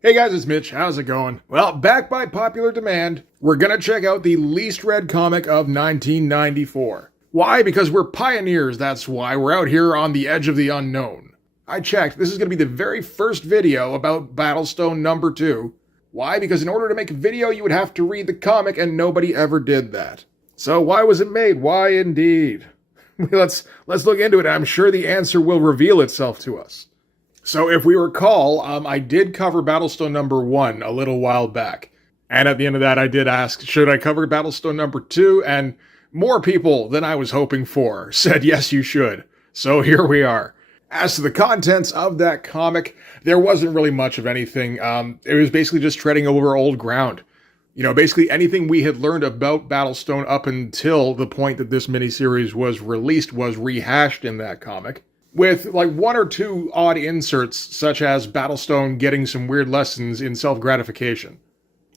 Hey guys, it's Mitch. How's it going? Well, back by popular demand, we're gonna check out the least read comic of 1994. Why? Because we're pioneers, that's why. We're out here on the edge of the unknown. I checked, this is gonna be the very first video about Battlestone number 2. Why? Because in order to make a video, you would have to read the comic, and nobody ever did that. So why was it made? Why indeed? Let's look into it. I'm sure the answer will reveal itself to us. So if we recall, I did cover Battlestone number 1 a little while back. And at the end of that, I did ask, should I cover Battlestone number 2? And more people than I was hoping for said, yes, you should. So here we are. As to the contents of that comic, there wasn't really much of anything. It was basically just treading over old ground. You know, basically anything we had learned about Battlestone up until the point that this miniseries was released was rehashed in that comic, with like one or two odd inserts, such as Battlestone getting some weird lessons in self-gratification.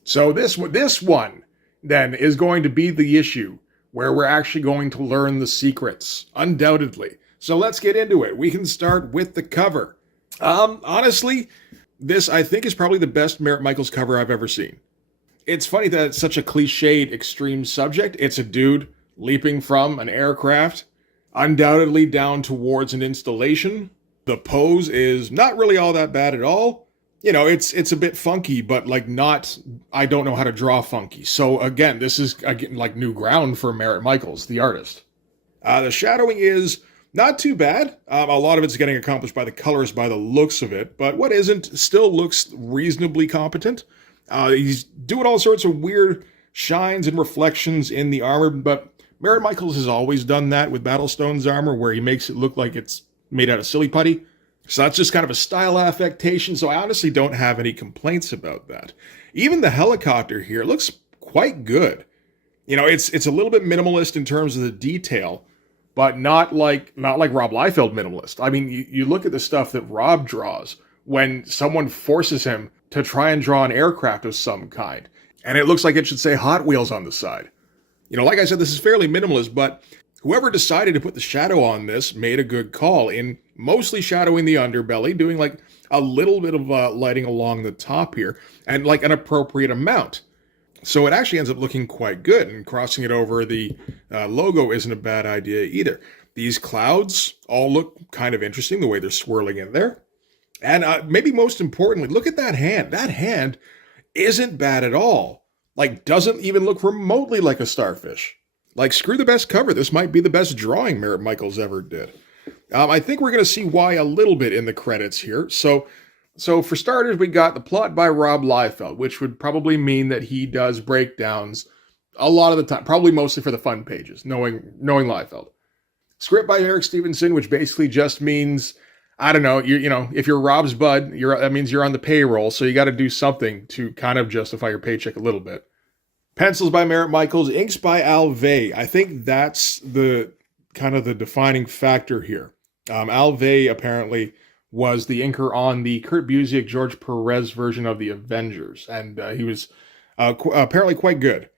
So this one, then, is going to be the issue where we're actually going to learn the secrets, undoubtedly. So let's get into it. We can start with the cover. Honestly, this, I think, is probably the best Marat Mychaels cover I've ever seen. It's funny that it's such a cliched, extreme subject. It's a dude leaping from an aircraft, undoubtedly down towards an installation. The pose is not really all that bad at all. You know, it's a bit funky, but like not, I don't know how to draw funky. So again, this is like new ground for Marat Mychaels, the artist. The shadowing is not too bad. A lot of it's getting accomplished by the colorist by the looks of it, but what isn't still looks reasonably competent. He's doing all sorts of weird shines and reflections in the armor, but Marat Mychaels has always done that with Battlestone's armor, where he makes it look like it's made out of silly putty. So that's just kind of a style affectation, so I honestly don't have any complaints about that. Even the helicopter here looks quite good. You know, it's a little bit minimalist in terms of the detail, but not like Rob Liefeld minimalist. I mean, you look at the stuff that Rob draws when someone forces him to try and draw an aircraft of some kind, and it looks like it should say Hot Wheels on the side. You know, like I said, this is fairly minimalist, but whoever decided to put the shadow on this made a good call in mostly shadowing the underbelly, doing like a little bit of lighting along the top here, and like an appropriate amount. So it actually ends up looking quite good, and crossing it over the logo isn't a bad idea either. These clouds all look kind of interesting, the way they're swirling in there. And maybe most importantly, look at that hand. That hand isn't bad at all. Like, doesn't even look remotely like a starfish. Like, screw the best cover. This might be the best drawing Marat Mychaels ever did. I think we're going to see why a little bit in the credits here. So for starters, we got the plot by Rob Liefeld, which would probably mean that he does breakdowns a lot of the time, probably mostly for the fun pages, knowing Liefeld. Script by Eric Stevenson, which basically just means, I don't know, you know, if you're Rob's bud, that means you're on the payroll, so you got to do something to kind of justify your paycheck a little bit. Pencils by Marat Mychaels, inks by Al Vey. I think that's the kind of the defining factor here. Al Vey apparently was the inker on the Kurt Busiek, George Perez version of the Avengers, and he was apparently quite good.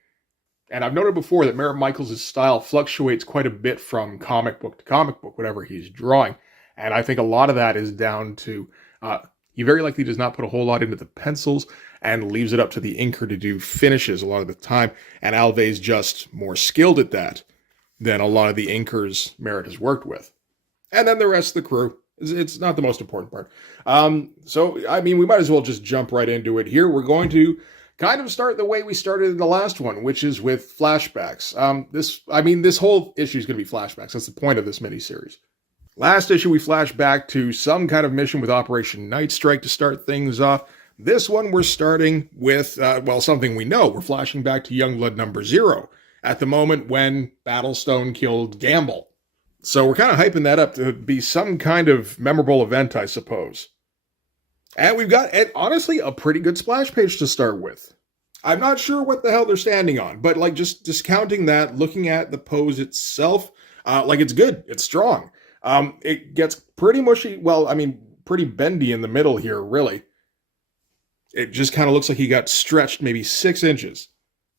And I've noted before that Marat Mychaels' style fluctuates quite a bit from comic book to comic book, whatever he's drawing. And I think a lot of that is down to he very likely does not put a whole lot into the pencils and leaves it up to the inker to do finishes a lot of the time. And Al Vey's just more skilled at that than a lot of the inkers Marat has worked with. And then the rest of the crew. It's not the most important part. So, I mean, we might as well just jump right into it here. We're going to kind of start the way we started in the last one, which is with flashbacks. This whole issue is going to be flashbacks. That's the point of this miniseries. Last issue, we flash back to some kind of mission with Operation Night Strike to start things off. This one, we're starting with, something we know. We're flashing back to Youngblood number 0 at the moment when Battlestone killed Gamble. So we're kind of hyping that up to be some kind of memorable event, I suppose. And we've got, honestly, a pretty good splash page to start with. I'm not sure what the hell they're standing on, but like just discounting that, looking at the pose itself, it's good, it's strong. It gets pretty mushy, pretty bendy in the middle here, really. It just kind of looks like he got stretched maybe 6 inches.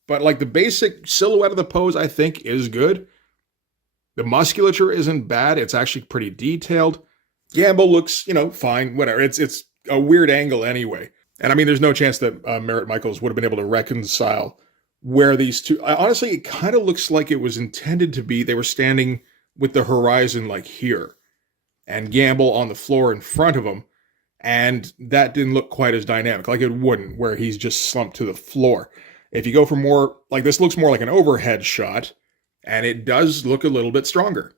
But like the basic silhouette of the pose, I think, is good. The musculature isn't bad. It's actually pretty detailed. Gamble looks, fine, whatever. It's a weird angle anyway. And I mean, there's no chance that Marat Mychaels would have been able to reconcile where these two. Honestly, it kind of looks like it was intended to be. They were standing with the horizon like here, and Gamble on the floor in front of him, and that didn't look quite as dynamic, like it wouldn't, where he's just slumped to the floor. If you go for more, like this looks more like an overhead shot, and it does look a little bit stronger.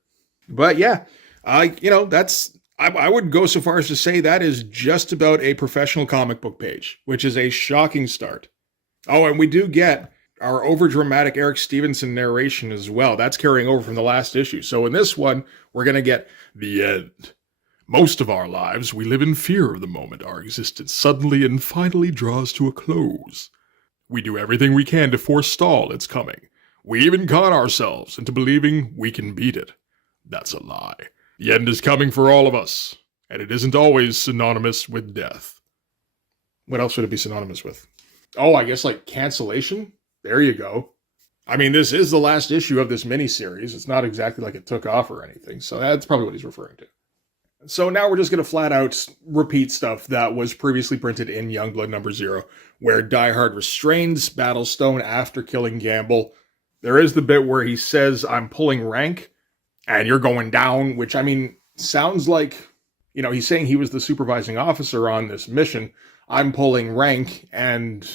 But yeah, I would go so far as to say that is just about a professional comic book page, which is a shocking start. Oh, and we do get our overdramatic Eric Stevenson narration as well. That's carrying over from the last issue. So in this one, we're going to get the end. Most of our lives, we live in fear of the moment our existence suddenly and finally draws to a close. We do everything we can to forestall its coming. We even con ourselves into believing we can beat it. That's a lie. The end is coming for all of us, and it isn't always synonymous with death. What else would it be synonymous with? Oh, I guess like cancellation? There you go. I mean, this is the last issue of this miniseries. It's not exactly like it took off or anything, so that's probably what he's referring to. So now we're just going to flat out repeat stuff that was previously printed in Youngblood number 0, where Die Hard restrains Battlestone after killing Gamble. There is the bit where he says, I'm pulling rank, and you're going down, which, I mean, sounds like, he's saying he was the supervising officer on this mission. I'm pulling rank and,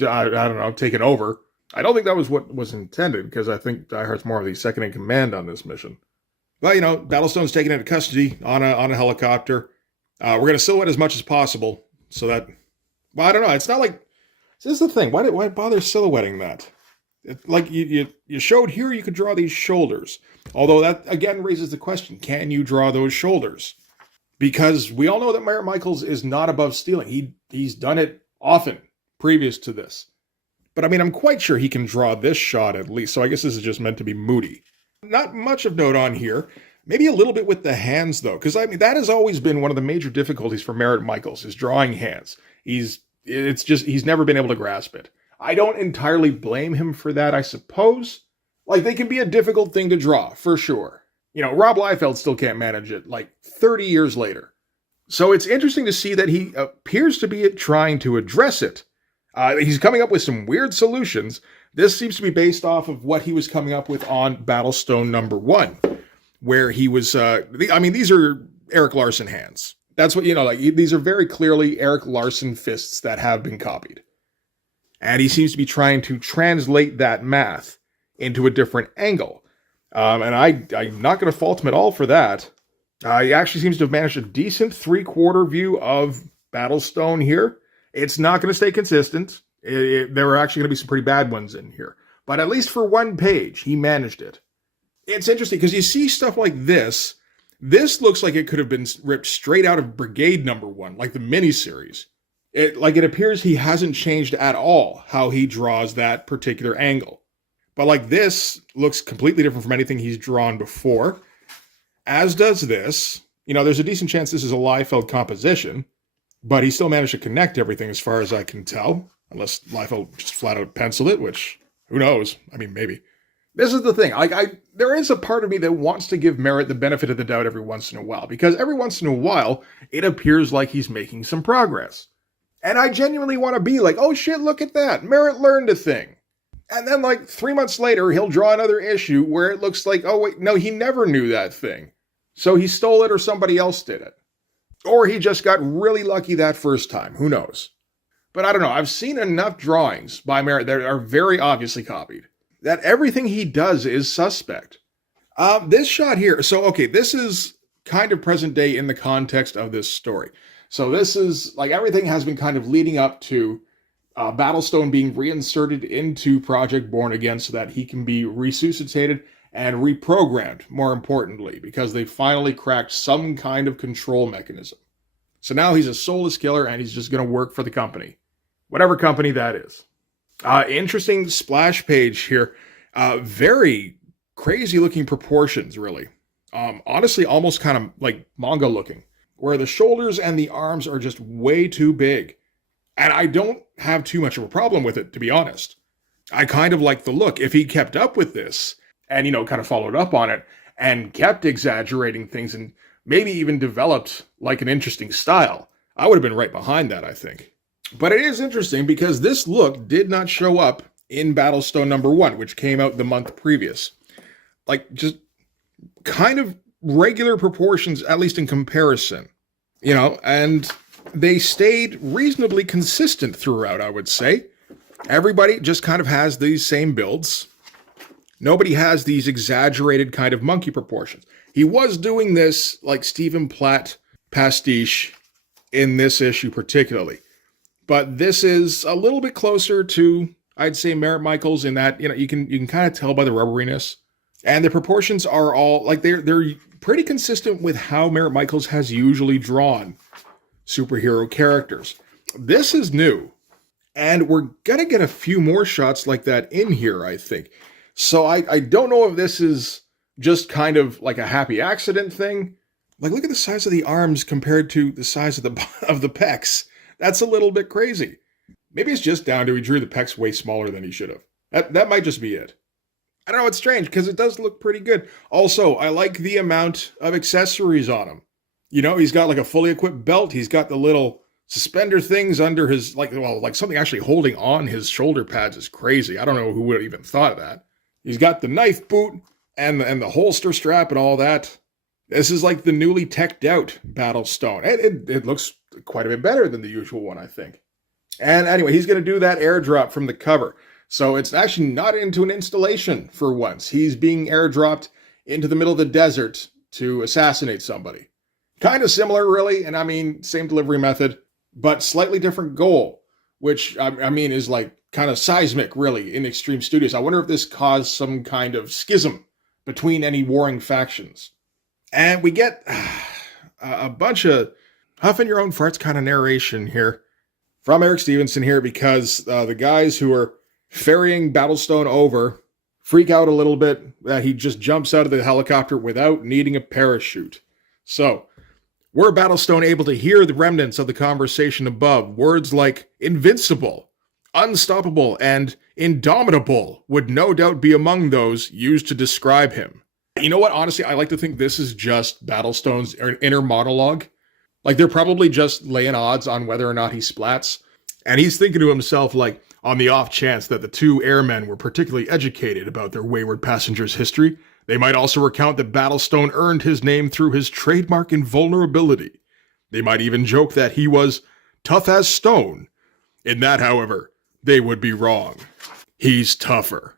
I don't know, taking over. I don't think that was what was intended, because I think Die Hard's more of the second in command on this mission. But, Battlestone's taken into custody on a helicopter. We're going to silhouette as much as possible, so that, well, I don't know, it's not like, this is the thing, why bother silhouetting that? Like you showed here, you could draw these shoulders. Although that, again, raises the question, can you draw those shoulders? Because we all know that Marat Mychaels is not above stealing. He's done it often previous to this. But I mean, I'm quite sure he can draw this shot at least, so I guess this is just meant to be moody. Not much of note on here. Maybe a little bit with the hands, though, because I mean, that has always been one of the major difficulties for Marat Mychaels, is drawing hands. He's never been able to grasp it. I don't entirely blame him for that, I suppose. Like, they can be a difficult thing to draw, for sure. Rob Liefeld still can't manage it, 30 years later. So it's interesting to see that he appears to be trying to address it. He's coming up with some weird solutions. This seems to be based off of what he was coming up with on Battlestone number 1, where he was, these are Eric Larson hands. That's what, these are very clearly Eric Larson fists that have been copied. And he seems to be trying to translate that math into a different angle. And I'm not going to fault him at all for that. He actually seems to have managed a decent 3/4 view of Battlestone here. It's not going to stay consistent. There are actually going to be some pretty bad ones in here. But at least for one page, he managed it. It's interesting because you see stuff like this. This looks like it could have been ripped straight out of Brigade number 1, like the miniseries. It appears he hasn't changed at all how he draws that particular angle. But this looks completely different from anything he's drawn before. As does this. There's a decent chance this is a Liefeld composition, but he still managed to connect everything as far as I can tell. Unless Liefeld just flat out penciled it, which, who knows? I mean, maybe. This is the thing. There is a part of me that wants to give Marat the benefit of the doubt every once in a while, because every once in a while, it appears like he's making some progress. And I genuinely want to be like, oh shit, look at that. Marat learned a thing. And then 3 months later, he'll draw another issue where it looks like, oh wait, no, he never knew that thing. So he stole it or somebody else did it. Or he just got really lucky that first time. Who knows? But I don't know. I've seen enough drawings by Marat that are very obviously copied, that everything he does is suspect. This shot here. So, okay, this is kind of present day in the context of this story. So this is, everything has been kind of leading up to Battlestone being reinserted into Project Born Again so that he can be resuscitated and reprogrammed, more importantly, because they finally cracked some kind of control mechanism. So now he's a soulless killer and he's just going to work for the company. Whatever company that is. Interesting splash page here. Very crazy looking proportions, really. Honestly, almost kind of like manga looking, where the shoulders and the arms are just way too big. And I don't have too much of a problem with it, to be honest. I kind of like the look. If he kept up with this and, kind of followed up on it and kept exaggerating things and maybe even developed an interesting style, I would have been right behind that, I think. But it is interesting because this look did not show up in Battlestone #1, which came out the month previous. Like, just kind of regular proportions, at least in comparison. You know, and they stayed reasonably consistent throughout, I would say. Everybody just kind of has these same builds. Nobody has these exaggerated kind of monkey proportions. He was doing this like Stephen Platt pastiche in this issue particularly. But this is a little bit closer to, I'd say, Marat Mychaels in that, you know, you can kind of tell by the rubberiness. And the proportions are all, like, they're pretty consistent with how Marat Mychaels has usually drawn superhero characters. This is new. And we're going to get a few more shots like that in here, I think. So I don't know if this is just kind of like a happy accident thing. Like, look at the size of the arms compared to the size of the pecs. That's a little bit crazy. Maybe it's just down to he drew the pecs way smaller than he should have. That might just be it. I don't know, it's strange because it does look pretty good. Also, I like the amount of accessories on him. You know, he's got like a fully equipped belt. He's got the little suspender things under his, like something actually holding on his shoulder pads is crazy. I don't know who would have even thought of that. He's got the knife boot and the holster strap and all that. This is like the newly teched out Battlestone. It looks quite a bit better than the usual one, I think. And anyway, he's going to do that airdrop from the cover. So it's actually not into an installation for once. He's being airdropped into the middle of the desert to assassinate somebody. Kind of similar, really. And I mean, same delivery method, but slightly different goal, which I mean is like kind of seismic, really, in Extreme Studios. I wonder if this caused some kind of schism between any warring factions. And we get a bunch of huff in your own farts kind of narration here from Eric Stevenson here, because the guys who are ferrying Battlestone over freak out a little bit that he just jumps out of the helicopter without needing a parachute. So, were Battlestone able to hear the remnants of the conversation above? Words like invincible, unstoppable, and indomitable would no doubt be among those used to describe him. You know what? Honestly, I like to think this is just Battlestone's inner monologue. Like, they're probably just laying odds on whether or not he splats. And he's thinking to himself, like, on the off chance that the two airmen were particularly educated about their wayward passenger's history, they might also recount that Battlestone earned his name through his trademark invulnerability. They might even joke that he was tough as stone. In that, however, they would be wrong. He's tougher.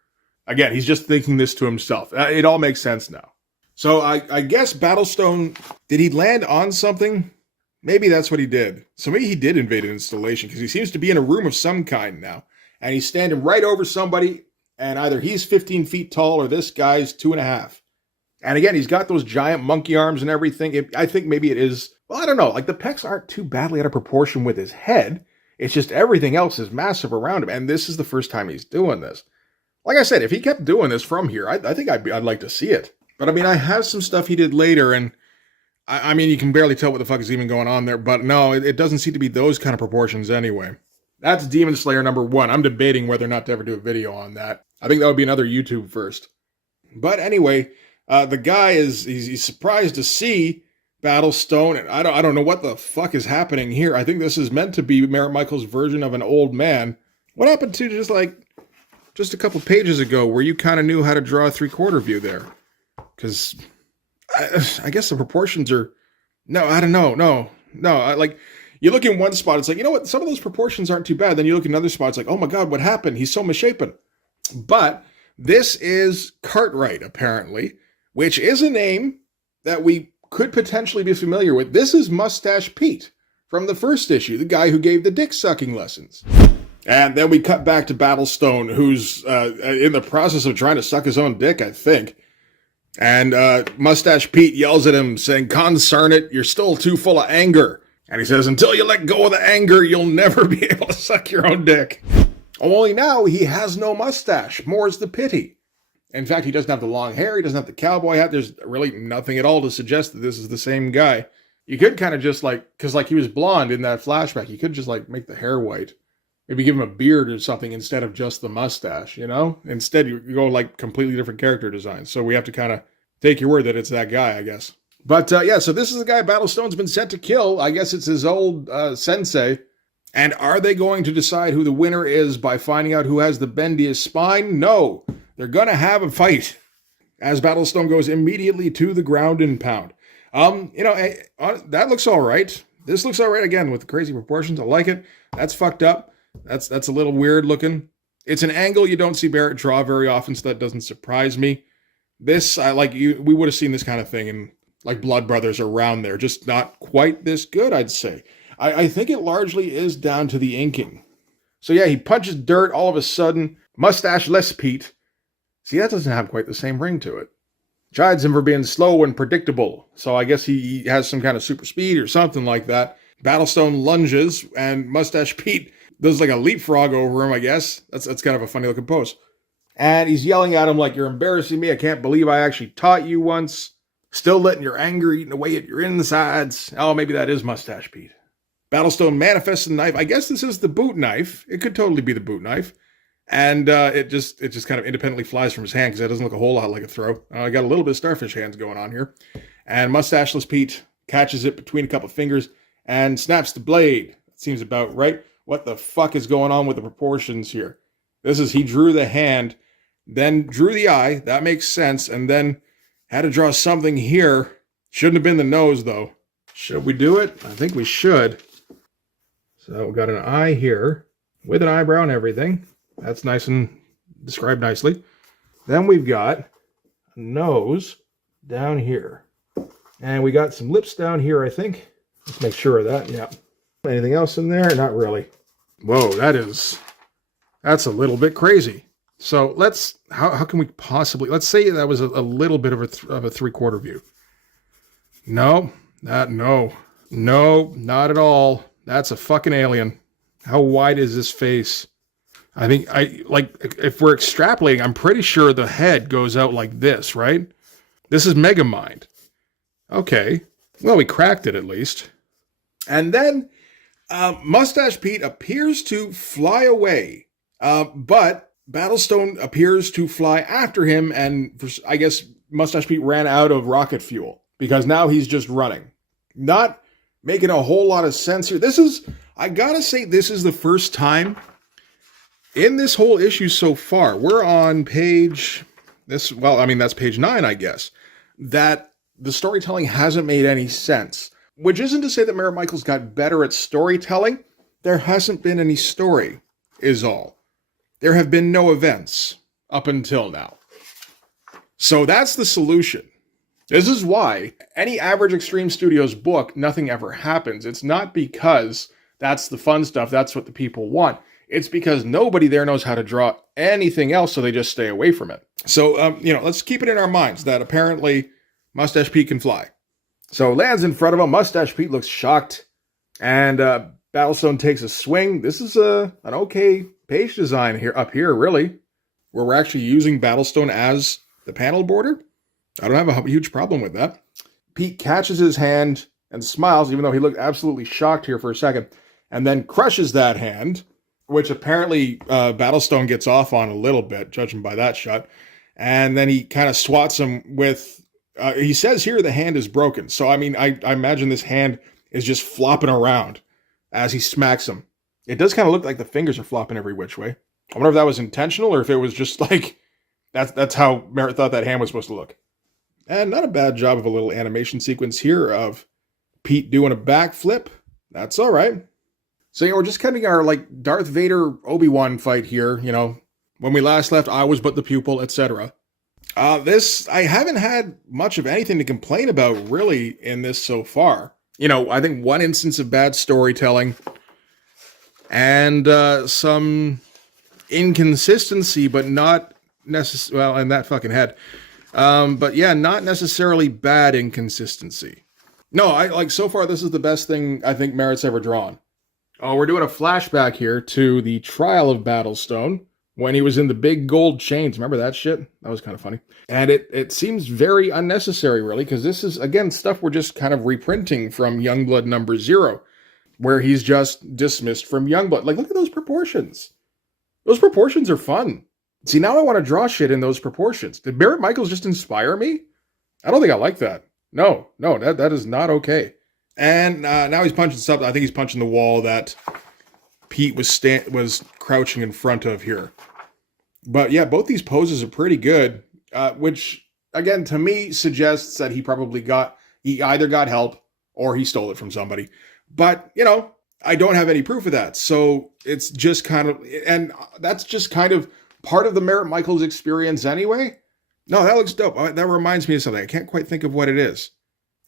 Again, he's just thinking this to himself. It all makes sense now. So I guess Battlestone, did he land on something? Maybe that's what he did. So maybe he did invade an installation, because he seems to be in a room of some kind now. And he's standing right over somebody, and either he's 15 feet tall or this guy's 2.5. And again, he's got those giant monkey arms and everything. I think maybe it is, well, I don't know. Like, the pecs aren't too badly out of proportion with his head. It's just everything else is massive around him. And this is the first time he's doing this. Like I said, if he kept doing this from here, I think I'd like to see it. But I mean, I have some stuff he did later, and I mean, you can barely tell what the fuck is even going on there. But no, it doesn't seem to be those kind of proportions anyway. That's Demon Slayer #1. I'm debating whether or not to ever do a video on that. I think that would be another YouTube first. But anyway, the guy he's surprised to see Battlestone, and I don't know what the fuck is happening here. I think this is meant to be Marat Mychaels' version of an old man. What happened to just a couple pages ago where you kind of knew how to draw a 3/4 view there? Because I guess the proportions are, no, I don't know. No, like, you look in one spot, it's like, you know what, some of those proportions aren't too bad. Then you look in another spot, it's like, oh my God, what happened? He's so misshapen. But this is Cartwright, apparently, which is a name that we could potentially be familiar with. This is Mustache Pete from the first issue, the guy who gave the dick sucking lessons. And then we cut back to Battlestone, who's in the process of trying to suck his own dick, I think. And Mustache Pete yells at him, saying, "Concern it, you're still too full of anger." And he says, "Until you let go of the anger, you'll never be able to suck your own dick." Only now he has no mustache. More's the pity. In fact, he doesn't have the long hair. He doesn't have the cowboy hat. There's really nothing at all to suggest that this is the same guy. You could kind of just because he was blonde in that flashback, you could just make the hair white. Maybe give him a beard or something instead of just the mustache, you know? Instead, you go completely different character designs. So we have to kind of take your word that it's that guy, I guess. But yeah, so this is the guy Battlestone's been sent to kill. I guess it's his old sensei. And are they going to decide who the winner is by finding out who has the bendiest spine? No. They're going to have a fight as Battlestone goes immediately to the ground and pound. That looks all right. This looks all right again with the crazy proportions. I like it. That's fucked up. That's a little weird looking. It's an angle you don't see Barrett draw very often, so that doesn't surprise me. This, we would have seen this kind of thing in like Blood Brothers around there, just not quite this good, I'd say. I think it largely is down to the inking. So yeah, he punches dirt all of a sudden. Mustache-less Pete. See, that doesn't have quite the same ring to it. Chides him for being slow and predictable. So I guess he has some kind of super speed or something like that. Battlestone lunges, and Mustache Pete does like a leapfrog over him, I guess. That's kind of a funny looking pose. And he's yelling at him like, "You're embarrassing me. I can't believe I actually taught you once. Still letting your anger eating away at your insides." Oh, maybe that is Mustache Pete. Battlestone manifests the knife. I guess this is the boot knife. It could totally be the boot knife. And it just kind of independently flies from his hand because that doesn't look a whole lot like a throw. I got a little bit of starfish hands going on here. And Mustacheless Pete catches it between a couple of fingers and snaps the blade. That seems about right. What the fuck is going on with the proportions here? He drew the hand, then drew the eye. That makes sense. And then had to draw something here. Shouldn't have been the nose, though. Should we do it? I think we should. So we got an eye here with an eyebrow and everything. That's nice and described nicely. Then we've got a nose down here. And we got some lips down here, I think. Let's make sure of that. Yeah. Anything else in there? Not really. Whoa, that's a little bit crazy. So how can we possibly, let's say that was a little bit of a 3/4 view. No, not at all. That's a fucking alien. How wide is this face? I think if we're extrapolating, I'm pretty sure the head goes out like this, right? This is Megamind. Okay. Well, we cracked it at least. And then Mustache Pete appears to fly away. But Battlestone appears to fly after him, and I guess Mustache Pete ran out of rocket fuel because now he's just running. Not making a whole lot of sense here. I gotta say, this is the first time in this whole issue so far, we're on that's page 9, I guess, that the storytelling hasn't made any sense. Which isn't to say that Marat Mychaels got better at storytelling. There hasn't been any story, is all. There have been no events up until now. So that's the solution. This is why any average Extreme Studios book, nothing ever happens. It's not because that's the fun stuff, that's what the people want. It's because nobody there knows how to draw anything else, so they just stay away from it. So, let's keep it in our minds that apparently Mustache Pete can fly. So lands in front of him. Mustache Pete looks shocked. And Battlestone takes a swing. This is an okay page design up here, really. Where we're actually using Battlestone as the panel border. I don't have a huge problem with that. Pete catches his hand and smiles, even though he looked absolutely shocked here for a second. And then crushes that hand, which apparently Battlestone gets off on a little bit, judging by that shot. And then he kind of swats him with... he says here the hand is broken. So, I imagine this hand is just flopping around as he smacks him. It does kind of look like the fingers are flopping every which way. I wonder if that was intentional or if it was just like, that's how Marat thought that hand was supposed to look. And not a bad job of a little animation sequence here of Pete doing a backflip. That's all right. So, we're just cutting our Darth Vader Obi-Wan fight here. When we last left, I was but the pupil, etc. I haven't had much of anything to complain about, really, in this so far. I think one instance of bad storytelling and some inconsistency, but not necessarily, well, and that fucking head. But yeah, not necessarily bad inconsistency. No, so far, this is the best thing I think Marat's ever drawn. Oh, we're doing a flashback here to the trial of Battlestone. When he was in the big gold chains. Remember that shit? That was kind of funny. And it seems very unnecessary, really, because this is, again, stuff we're just kind of reprinting from Youngblood number 0, where he's just dismissed from Youngblood. Look at those proportions. Those proportions are fun. See, now I want to draw shit in those proportions. Did Marat Mychaels just inspire me? I don't think I like that. No, that is not okay. And now he's punching something. I think he's punching the wall that Pete was crouching in front of here. But yeah, both these poses are pretty good, which again to me suggests that he either got help or he stole it from somebody. But I don't have any proof of that, so it's just kind of, and that's just kind of part of the Marat Mychaels experience anyway. No, that looks dope. That reminds me of something. I can't quite think of what it is.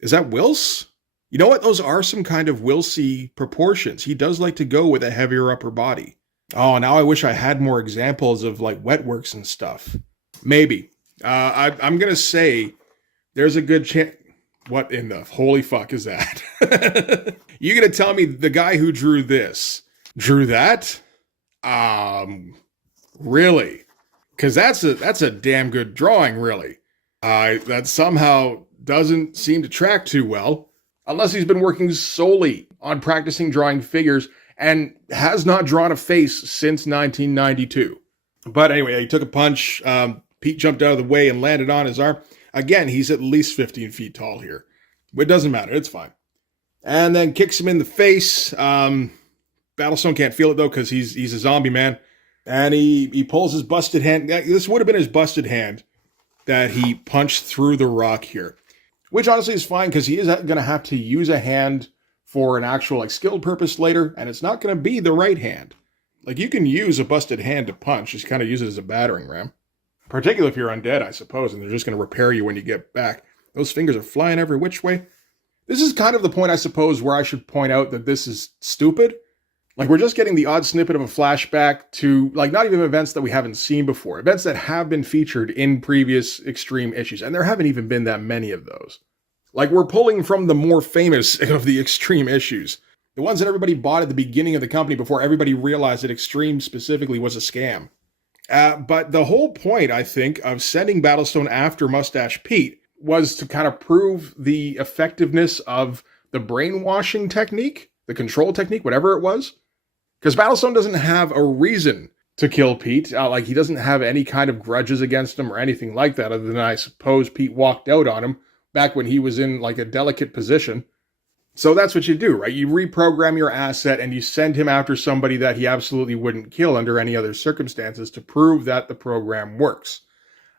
Is that Wills? You know what? Those are some kind of Wilsey proportions. He does like to go with a heavier upper body. Oh, now I wish I had more examples of like wetworks and stuff. Maybe. I'm going to say there's a good chance. What in the holy fuck is that? You going to tell me the guy who drew this drew that? Really? Because that's a damn good drawing, really. That somehow doesn't seem to track too well, unless he's been working solely on practicing drawing figures and has not drawn a face since 1992. But anyway, he took a punch. Pete jumped out of the way and landed on his arm. Again, he's at least 15 feet tall here. It doesn't matter. It's fine. And then kicks him in the face. Battlestone can't feel it, though, because he's a zombie man. And he pulls his busted hand. This would have been his busted hand that he punched through the rock here. Which honestly is fine, because he is going to have to use a hand for an actual skilled purpose later, and it's not going to be the right hand. Like, you can use a busted hand to punch, just kind of use it as a battering ram. Particularly if you're undead, I suppose, and they're just going to repair you when you get back. Those fingers are flying every which way. This is kind of the point, I suppose, where I should point out that this is stupid. Like, we're just getting the odd snippet of a flashback to, like, not even events that we haven't seen before. Events that have been featured in previous Extreme issues, and there haven't even been that many of those. Like, we're pulling from the more famous of the Extreme issues. The ones that everybody bought at the beginning of the company before everybody realized that Extreme specifically was a scam. But the whole point, I think, of sending Battlestone after Mustache Pete was to kind of prove the effectiveness of the brainwashing technique, the control technique, whatever it was. Because Battlestone doesn't have a reason to kill Pete. Like, he doesn't have any kind of grudges against him or anything like that, other than I suppose Pete walked out on him back when he was in, like, a delicate position. So that's what you do, right? You reprogram your asset and you send him after somebody that he absolutely wouldn't kill under any other circumstances to prove that the program works.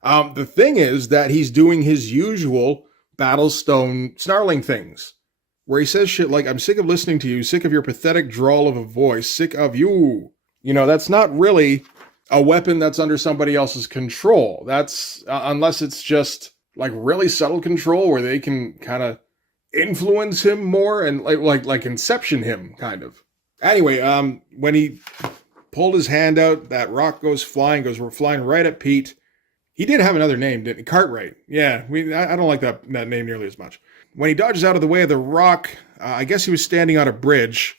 The thing is that he's doing his usual Battlestone snarling things, where he says shit like, "I'm sick of listening to you, sick of your pathetic drawl of a voice, sick of you." You know, that's not really a weapon that's under somebody else's control. That's, unless it's just, like, really subtle control where they can kind of influence him more and like inception him, kind of. Anyway, when he pulled his hand out, that rock goes flying, we're flying right at Pete. He did have another name, didn't he? Cartwright. Yeah, I don't like that name nearly as much. When he dodges out of the way of the rock, I guess he was standing on a bridge.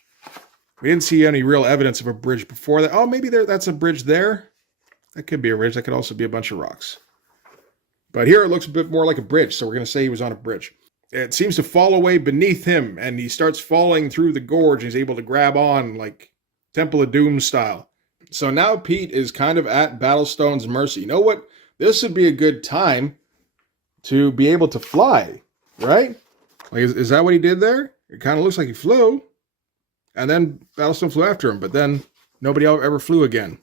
We didn't see any real evidence of a bridge before that. Oh, maybe that's a bridge there. That could be a bridge. That could also be a bunch of rocks. But here it looks a bit more like a bridge, so we're going to say he was on a bridge. It seems to fall away beneath him, and he starts falling through the gorge. He's able to grab on, like Temple of Doom style. So now Pete is kind of at Battlestone's mercy. You know what? This would be a good time to be able to fly, right? Like, is that what he did there? It kind of looks like he flew. And then Battlestone flew after him, but then nobody ever flew again.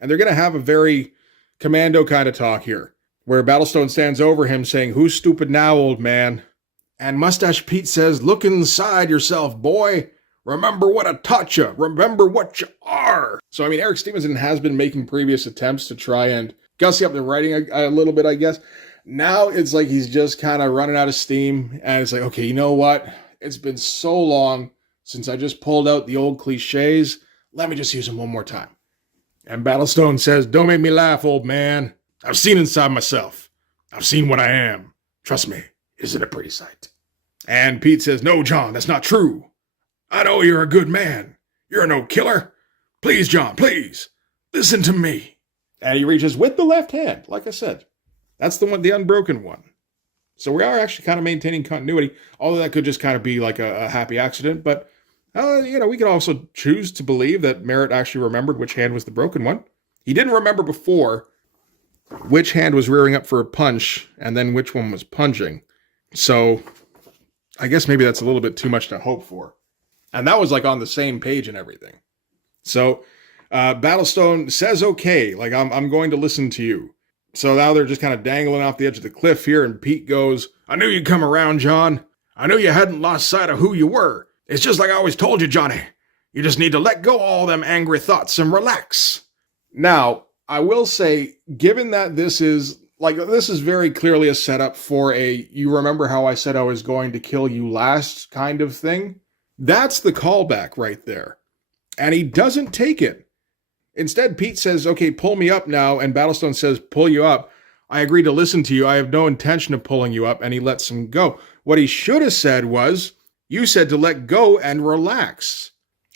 And they're going to have a very commando kind of talk here, where Battlestone stands over him saying, "Who's stupid now, old man?" And Mustache Pete says, "Look inside yourself, boy. Remember what I taught you. Remember what you are." So, I mean, Eric Stevenson has been making previous attempts to try and gussy up the writing a little bit, I guess. Now it's like he's just kind of running out of steam. And it's like, okay, you know what? It's been so long since I just pulled out the old cliches. Let me just use them one more time. And Battlestone says, "Don't make me laugh, old man. I've seen inside myself. I've seen what I am. Trust me, isn't it a pretty sight?" And Pete says, "No, John, that's not true. I know you're a good man. You're no killer. Please, John, please, listen to me." And he reaches with the left hand, like I said. That's the one, the unbroken one. So we are actually kind of maintaining continuity, although that could just kind of be like a happy accident. But, we could also choose to believe that Marat actually remembered which hand was the broken one. He didn't remember before which hand was rearing up for a punch and then which one was punching. So I guess maybe that's a little bit too much to hope for. And that was like on the same page and everything. So Battlestone says, okay, like I'm going to listen to you. So now they're just kind of dangling off the edge of the cliff here, and Pete goes, I knew you'd come around, John. I knew you hadn't lost sight of who you were. It's just like I always told you, Johnny. You just need to let go all them angry thoughts and relax. Now, I will say, given that this is very clearly a setup for you remember how I said I was going to kill you last kind of thing? That's the callback right there. And he doesn't take it. Instead, Pete says, okay, pull me up now, and Battlestone says, pull you up. I agree to listen to you. I have no intention of pulling you up, and he lets him go. What he should have said was, you said to let go and relax,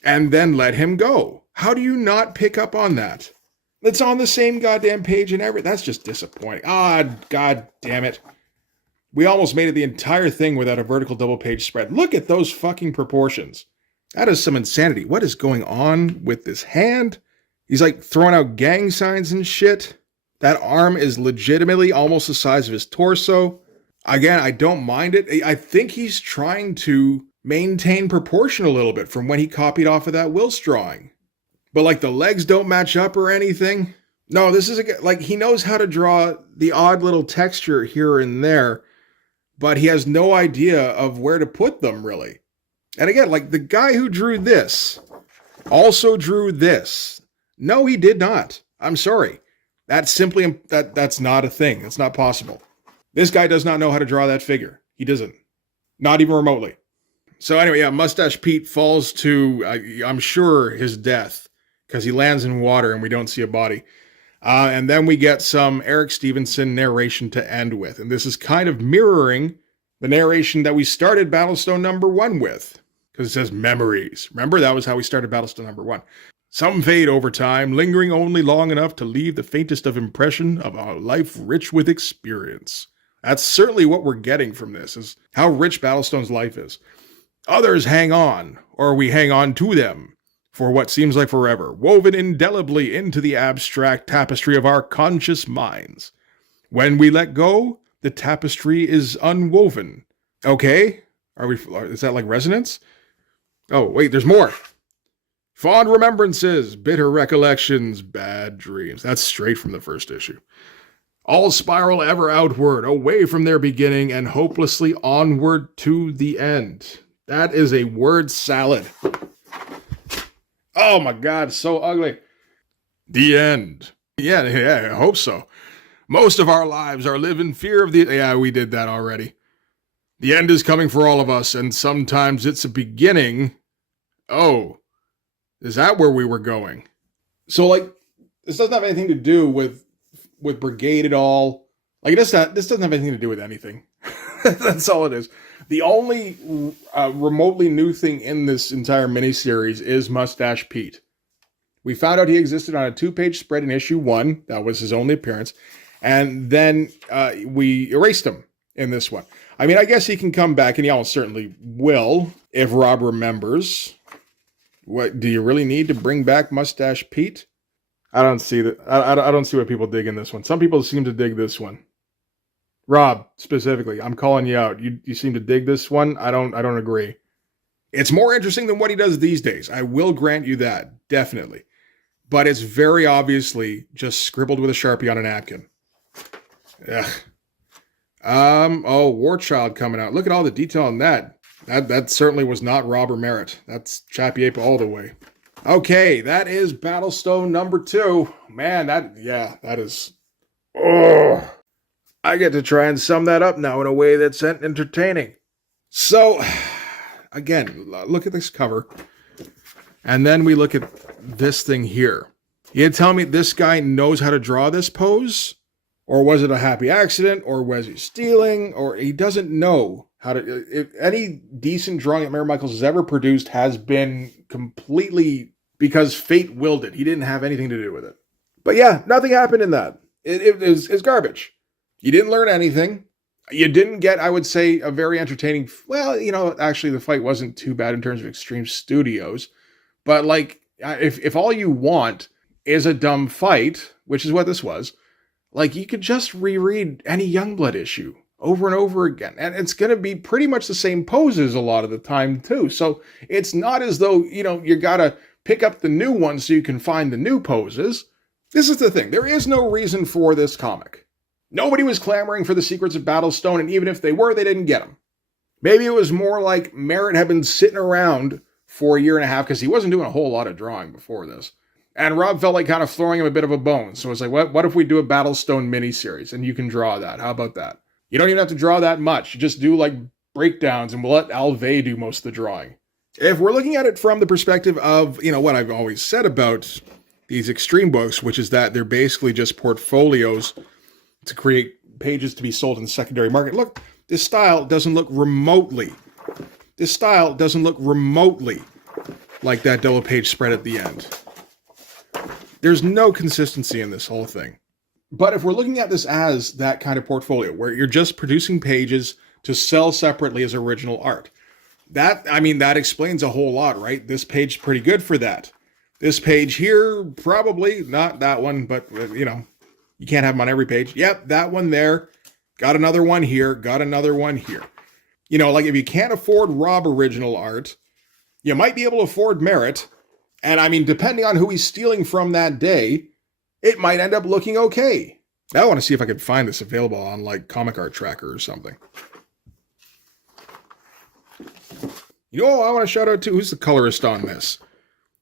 and then let him go. How do you not pick up on that? It's on the same goddamn page and everything. That's just disappointing. God damn it. We almost made it the entire thing without a vertical double page spread. Look at those fucking proportions. That is some insanity. What is going on with this hand? He's like throwing out gang signs and shit. That arm is legitimately almost the size of his torso. Again, I don't mind it. I think he's trying to maintain proportion a little bit from when he copied off of that Wills drawing. But like the legs don't match up or anything. No, this is like he knows how to draw the odd little texture here and there, but he has no idea of where to put them really. And again, like the guy who drew this also drew this. No, he did not. I'm sorry. That's simply, that's not a thing. That's not possible. This guy does not know how to draw that figure. He doesn't. Not even remotely. So anyway, yeah, Mustache Pete falls to, I'm sure, his death, because he lands in water and we don't see a body. And then we get some Eric Stevenson narration to end with. And this is kind of mirroring the narration that we started Battlestone #1 with. Because it says memories. Remember, that was how we started Battlestone #1. Some fade over time, lingering only long enough to leave the faintest of impression of a life rich with experience. That's certainly what we're getting from this, is how rich Battlestone's life is. Others hang on, or we hang on to them, for what seems like forever, woven indelibly into the abstract tapestry of our conscious minds. When we let go, the tapestry is unwoven. Okay? Is that like resonance? Oh, wait, there's more. Fond remembrances, bitter recollections, bad dreams. That's straight from the first issue. All spiral ever outward, away from their beginning, and hopelessly onward to the end. That is a word salad. Oh my God, so ugly. The end. Yeah, I hope so. Most of our lives are lived in fear of the... Yeah, we did that already. The end is coming for all of us, and sometimes it's a beginning. Oh, is that where we were going? So, like, this doesn't have anything to do with Brigade at all. Like, this doesn't have anything to do with anything. That's all it is. The only remotely new thing in this entire miniseries is Mustache Pete. We found out he existed on a 2-page spread in issue 1. That was his only appearance. And then we erased him in this one. I mean, I guess he can come back, and he almost certainly will, if Rob remembers. What, do you really need to bring back Mustache Pete? I don't see that. I don't see what people dig in this one. Some people seem to dig this one. Rob, specifically, I'm calling you out. You seem to dig this one. I don't agree. It's more interesting than what he does these days. I will grant you that, definitely. But it's very obviously just scribbled with a Sharpie on a napkin. Ugh. Oh, Warchild coming out. Look at all the detail on that. That certainly was not Rob or Marat. That's Chappie Ape all the way. Okay, that is Battlestone #2. Man, that is... Oh, I get to try and sum that up now in a way that's entertaining. So, again, look at this cover. And then we look at this thing here. You tell me this guy knows how to draw this pose? Or was it a happy accident? Or was he stealing? Or he doesn't know how to... If any decent drawing that Marat Mychaels has ever produced has been completely because fate willed it. He didn't have anything to do with it. But yeah, nothing happened in that. It's garbage. You didn't learn anything. You didn't get, I would say, a very entertaining... Well, actually the fight wasn't too bad in terms of Extreme Studios. But like, if all you want is a dumb fight, which is what this was, like, you could just reread any Youngblood issue over and over again. And it's going to be pretty much the same poses a lot of the time, too. So it's not as though, you got to pick up the new one so you can find the new poses. This is the thing. There is no reason for this comic. Nobody was clamoring for the secrets of Battlestone, and even if they were, they didn't get them. Maybe it was more like Marat had been sitting around for a year and a half because he wasn't doing a whole lot of drawing before this. And Rob felt like kind of throwing him a bit of a bone. So it's like, what if we do a Battlestone miniseries and you can draw that? How about that? You don't even have to draw that much. You just do like breakdowns and we'll let Alve do most of the drawing. If we're looking at it from the perspective of, what I've always said about these extreme books, which is that they're basically just portfolios to create pages to be sold in the secondary market. Look, this style doesn't look remotely like that double page spread at the end. There's no consistency in this whole thing. But if we're looking at this as that kind of portfolio, where you're just producing pages to sell separately as original art, that explains a whole lot, right? This page is pretty good for that. This page here, probably not that one, but you can't have them on every page. Yep, that one there. Got another one here. Got another one here. Like if you can't afford Rob original art, you might be able to afford Marat. And depending on who he's stealing from that day, it might end up looking okay. Now I want to see if I could find this available on like Comic Art Tracker or something. I want to shout out to, who's the colorist on this?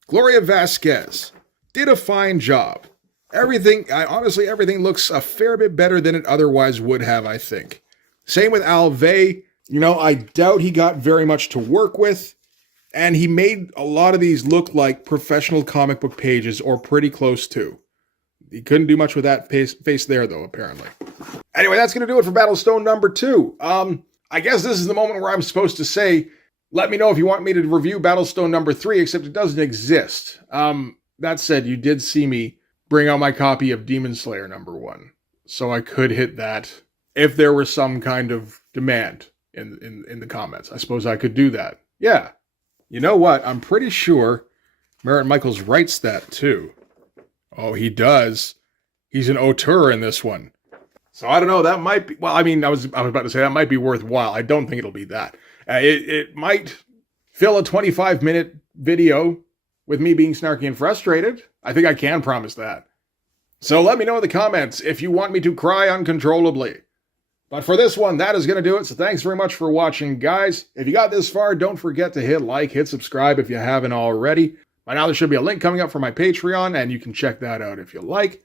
Gloria Vasquez. Did a fine job. Everything looks a fair bit better than it otherwise would have, I think. Same with Alve. I doubt he got very much to work with. And he made a lot of these look like professional comic book pages, or pretty close to. He couldn't do much with that face there, though, apparently. Anyway, that's going to do it for Battlestone number 2. I guess this is the moment where I'm supposed to say, let me know if you want me to review Battlestone number 3, except it doesn't exist. That said, you did see me bring out my copy of Demon Slayer number 1. So I could hit that if there was some kind of demand in the comments. I suppose I could do that. Yeah. You know what? I'm pretty sure Marat Mychaels writes that too. Oh, he does. He's an auteur in this one. So I don't know. That might be, I was about to say that might be worthwhile. I don't think it'll be that. It might fill a 25-minute video with me being snarky and frustrated. I think I can promise that. So let me know in the comments if you want me to cry uncontrollably. But for this one, that is going to do it. So thanks very much for watching, guys. If you got this far, don't forget to hit like, hit subscribe if you haven't already. By now, there should be a link coming up for my Patreon, and you can check that out if you like.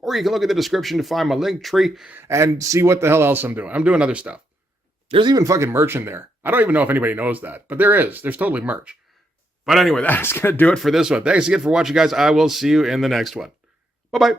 Or you can look at the description to find my link tree and see what the hell else I'm doing. I'm doing other stuff. There's even fucking merch in there. I don't even know if anybody knows that, but there is. There's totally merch. But anyway, that's going to do it for this one. Thanks again for watching, guys. I will see you in the next one. Bye-bye.